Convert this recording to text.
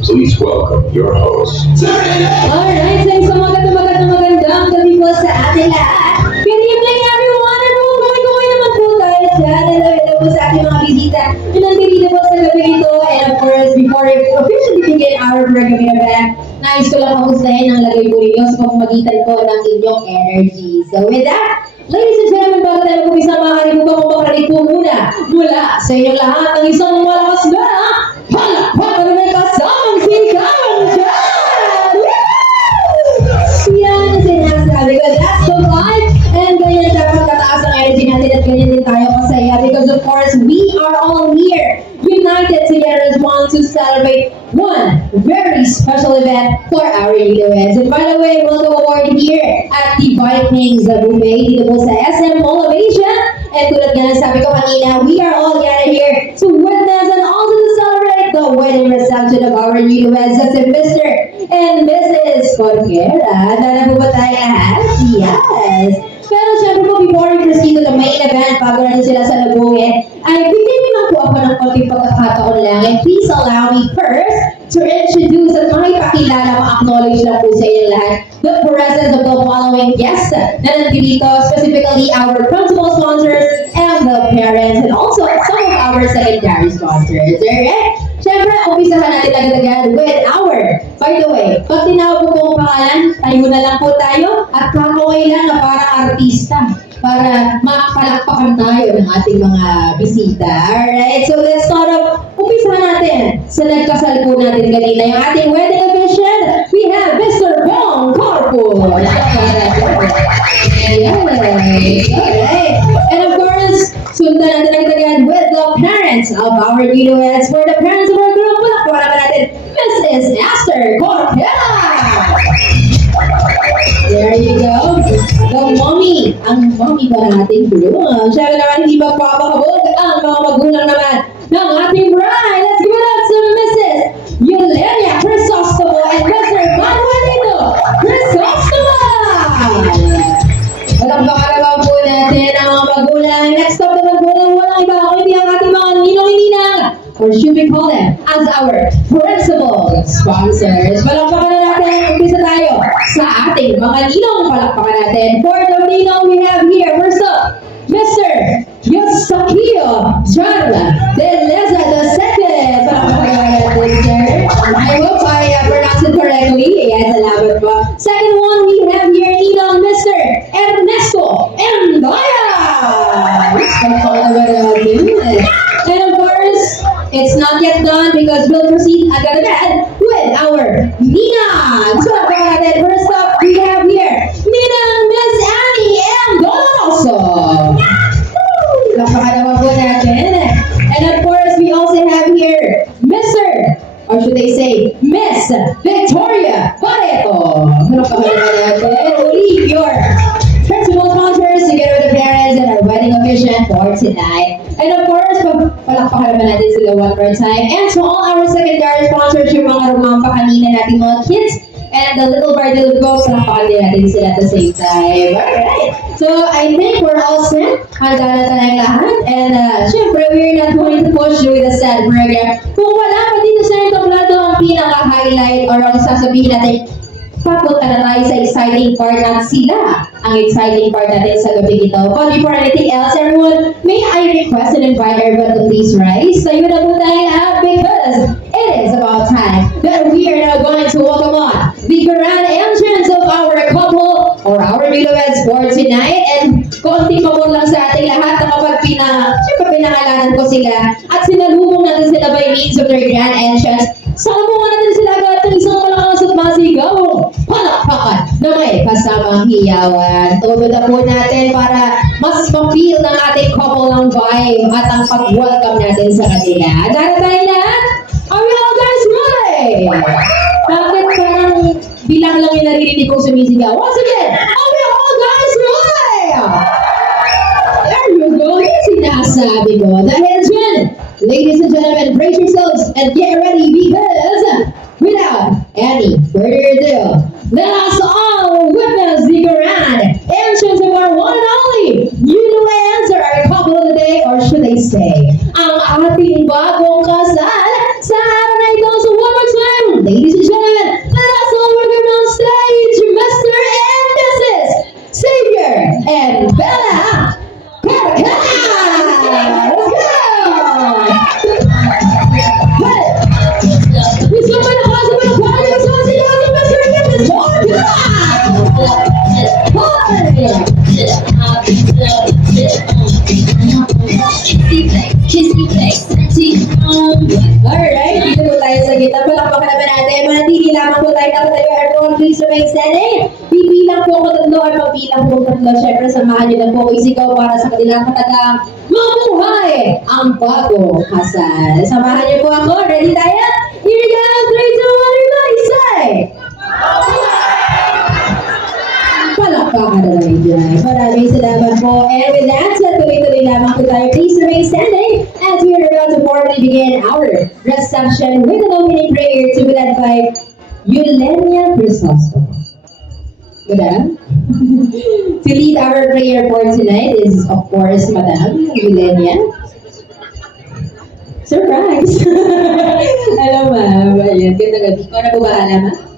Please welcome your host. Alright, so isang magandang gabi po sa ating lahat. Good evening everyone and going naman po tayo dyan. Hello po sa ating mga bisita na nandito po sa gabi ito. And of course, before we officially begin our program event, nais ko lang kamustahin ang lagay po ninyo sa pamamagitan po ng inyong energy. So with that, ladies and gentlemen, bago tayo mag-umpisa, maaari po ba kung makaralik po muna mula sa inyong lahat ng isang malakas na palakpakan na may kasamang sigaw dyan! Yan ang sinasabi ko. That's the vibe. And ganyan dapat kataas ang energy natin at ganyan din tayo kasaya because of course we are all here united together as one to celebrate one very special event for our newlyweds. And by the way, welcome aboard here at the Vikings Buffet dito po sa SM Mall of Asia. And tulad nga ng sabi ko kanina, we are all gathered here to witness and also to celebrate the wedding reception of our newlyweds as a Mr. and Mrs. Corquera. Tara po ba tayo lahat? Yes! Pero syempre po, before we proceed to the main event, bago natin sila sa lubungin, ay bigyan lang po ako ng konting pagkakataon lang. And please allow me first to introduce at makipakilala, ma-acknowledge lang po sa inyo lahat the presence of the following guests na nandito, specifically our principal sponsors and the parents and also some of our secondary sponsors. Alright? Siyempre, umpisahan natin agad-agad with by the way, pag tinawag po kong pangalan, tayo na lang po tayo at kakaway lang na parang artista para makapalakpakan tayo ng ating mga bisita. Alright, so let's start off. Umpisahan natin sa nagkasal po natin kanina. Yung ating wedding official, we have Mr. Bong Carpo. Yes. Alright. And of course, sundan natin agad with the parents of our newlyweds. For the parents of our group, palakpakan naman natin Mrs. Esther Corquera. There you go. The mommy. Ang mommy ba natin group? Siyempre naman hindi magpapakabog ang mga magulang naman ng ating bride. Let's give it up to Mrs. Yelenia Crisostomo and Mr. Manuelito Crisostomo. Palakpakan naman po natin ang mga magulang. Next up naman po ng walang iba kung hindi ang ating mga ninong-ninang, or should we call them as our principal sponsors. Palakpakan na natin, umpisa tayo sa ating mga ninong. Palakpakan natin. For the ninong we have here, first up, Mr. Eustaquio John de Leza II. Palakpakan natin, sir. I hope I pronounced it correctly. Yes, salamat po. Second one, we have here ninong Mr. Ernesto Endaya. Palakpakan natin. And of course, it's not yet done because we'll proceed agad-agad with our Ninang. So, first up, we have here Ninang Miss Annie M. Doloroso. Napakalaman po natin. And of course, we also have here Mr. or should I say, Miss Victoria Barreto. Napakalaman natin. Leave your principal sponsors together with the parents and our wedding officiant for tonight. And of course, palakpakan naman natin sila one more time. And to all our secondary sponsors, yung mga rumampa kanina nating mga kids, and the little party will go, palakpakan din natin sila at the same time. Alright. So, I think we're all set. Handa na tayong lahat. And syempre, we're not going to push with the sad program. Kung wala pa dito sa entablado ang pinaka-highlight or ang sasabihin natin, papunta na tayo sa exciting part at sila ang exciting part natin sa gabi ito. But before anything else, everyone, may I request and invite everyone to please rise. Tayo na po tayo lahat because it is about time that we are now going to welcome on the grand entrance of our couple or our newlyweds for tonight. And konting pamor lang sa ating lahat na kapag pinangalanan ko sila at sinalubong natin sila by means of their grand entrance. Salubungan natin sila agad ng isang malakas at masigawong palakpakan na may kasamang hiyawan. Tulad na po natin para mas ma-feel ng ating couple ang vibe at ang pag-welcome natin sa kanila. Dahil tayo lahat, are we all guys ready? Bakit parang bilang lang yung naririnig kong sumisigaw? Once again, are we all guys ready? There you go. Yung sinasabi ko. Dahil dyan, ladies and gentlemen, brace yourselves and get ready because without any further ado, let us all witness the grand entrance of our one and only newlyweds, our couple of the day, or should I say, ang ating bagong kasal sa araw na ito. So one more time, Alright, palakpakan naman natin. Manatili lamang po tayo nakatayo. Everyone, please remain standing. Bibilang po ako tatlo at pagbilang po tatlo. Siyempre, samahan niyo lang po ako isigaw para sa kanilang katagang mabuhay ang bago kasal. Samahan niyo po ako. Ready tayo? Here we go! 3, 2, 1, everybody say! Palakpakan na namin dyan. Maraming salamat po. And with that, tuloy-tuloy lamang po tayo. Please remain standing as we are about to formally begin our reception with an opening prayer to be led by Eulenia Crisostomo. Madam, to lead our prayer for tonight is, of course, Madam Eulenia. Surprise! Hello, ma'am. Ayan, ganda gabi. Ikaw na po bahala, ma'am?